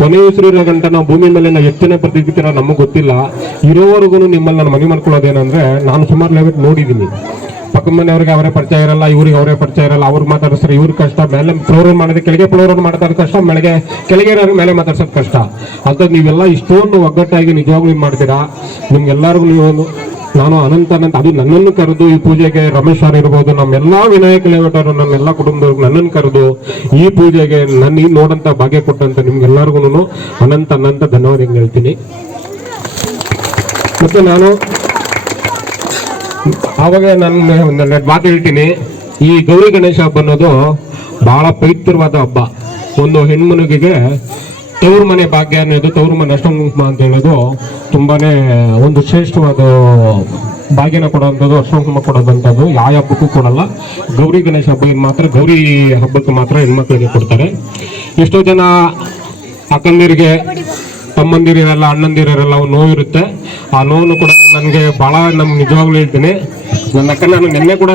ಕೊನೆ ಉಸಿರಿರೋ ಗಂಟ ನಾವು ಭೂಮಿ ಮೇಲೆ ನಾವು ಎಷ್ಟು ಜನ ಬದುಕಿರ್ತೀರೋ ನಮಗೆ ಗೊತ್ತಿಲ್ಲ. ಇರೋವರೆಗೂ ನಿಮ್ಮಲ್ಲಿ ನಾನು ಮನೆ ಮಾಡ್ಕೊಳ್ಳೋದೇನಂದ್ರೆ, ನಾನು ಸುಮಾರು ಲೆವೆಲ್ ನೋಡಿದ್ದೀನಿ. ಪಕ್ಕದ ಮನೆಯವ್ರಿಗೆ ಅವರೇ ಪರಿಚಯ ಇರಲ್ಲ, ಇವ್ರಿಗೆ ಅವರೇ ಪರಿಚಯ ಇರಲ್ಲ. ಅವ್ರು ಮಾತಾಡಿಸ್ತಾರೆ ಇವ್ರ ಕಷ್ಟ, ಮೇಲೆ ಫ್ಲೋರ್ ಮಾಡೋದು ಕೆಳಗೆ ಫ್ಲೋರ್ ಮಾಡೋದು ಕಷ್ಟ, ಕೆಳಗೆ ಮೇಲೆ ಮಾತಾಡ್ಸೋದು ಕಷ್ಟ. ಅಂತ ನೀವೆಲ್ಲ ಇಷ್ಟೊಂದು ಒಗ್ಗಟ್ಟಾಗಿ ನಿಜವಾಗ್ಲೂ ಮಾಡ್ತೀರಾ. ನಿಮ್ಗೆಲ್ಲರಿಗೂ ನೀವು ನಾನು ಅನಂತ ಅದು ನನ್ನನ್ನು ಕರೆದು ಈ ಪೂಜೆಗೆ ರಮೇಶ್ ಸರ್ ಇರ್ಬೋದು, ನಮ್ಮೆಲ್ಲಾ ವಿನಾಯಕ ಲೇಔಟರು, ನಮ್ಮೆಲ್ಲ ಕುಟುಂಬದವ್ರಿಗೆ ನನ್ನನ್ನು ಕರೆದು ಈ ಪೂಜೆಗೆ ನನ್ನ ನೋಡಂತ ಭಾಗ್ಯ ಕೊಟ್ಟಂತ ನಿಮ್ಗೆಲ್ಲರಿಗೂ ಅನಂತ ಧನ್ಯವಾದ ಹೇಳ್ತೀನಿ. ಮತ್ತೆ ನಾನು ಆವಾಗ ನಾನು ಮಾತು ಹೇಳ್ತೀನಿ, ಈ ಗೌರಿ ಗಣೇಶ ಹಬ್ಬ ಅನ್ನೋದು ಬಹಳ ಪವಿತ್ರವಾದ ಹಬ್ಬ. ಒಂದು ಹೆಣ್ಮನಿಗೆ ತವ್ರ ಮನೆ ಭಾಗ್ಯ ಅನ್ನೋದು, ತವ್ರ ಮನೆ ಅಷ್ಟಂಕುಂಕುಮ ಅಂತ ಹೇಳೋದು ತುಂಬಾನೇ ಒಂದು ಶ್ರೇಷ್ಠವಾದ ಭಾಗ್ಯನ ಕೊಡುವಂಥದ್ದು, ಅಷ್ಟಂಕುಂಕುಮ ಕೊಡೋದಂಥದ್ದು ಯಾವ ಹಬ್ಬಕ್ಕೂ ಕೊಡಲ್ಲ. ಗೌರಿ ಗಣೇಶ ಹಬ್ಬ ಮಾತ್ರ, ಗೌರಿ ಹಬ್ಬಕ್ಕೆ ಮಾತ್ರ ಹೆಣ್ಮಕ್ಳಿಗೆ ಕೊಡ್ತಾರೆ. ಎಷ್ಟೋ ಜನ ಅಕ್ಕಂದಿರಿಗೆ, ತಮ್ಮಂದಿರಿರಲ್ಲ, ಅಣ್ಣಂದಿರಲ್ಲ, ನೋವಿರುತ್ತೆ. ಆ ನೋವನ್ನು ಕೂಡ ನನಗೆ ಭಾಳ ನಿಜವಾಗ್ಲೂ ಹೇಳ್ತೀನಿ. ನನ್ನ ಅಕ್ಕ ನಾನು ನಿನ್ನೆ ಕೂಡ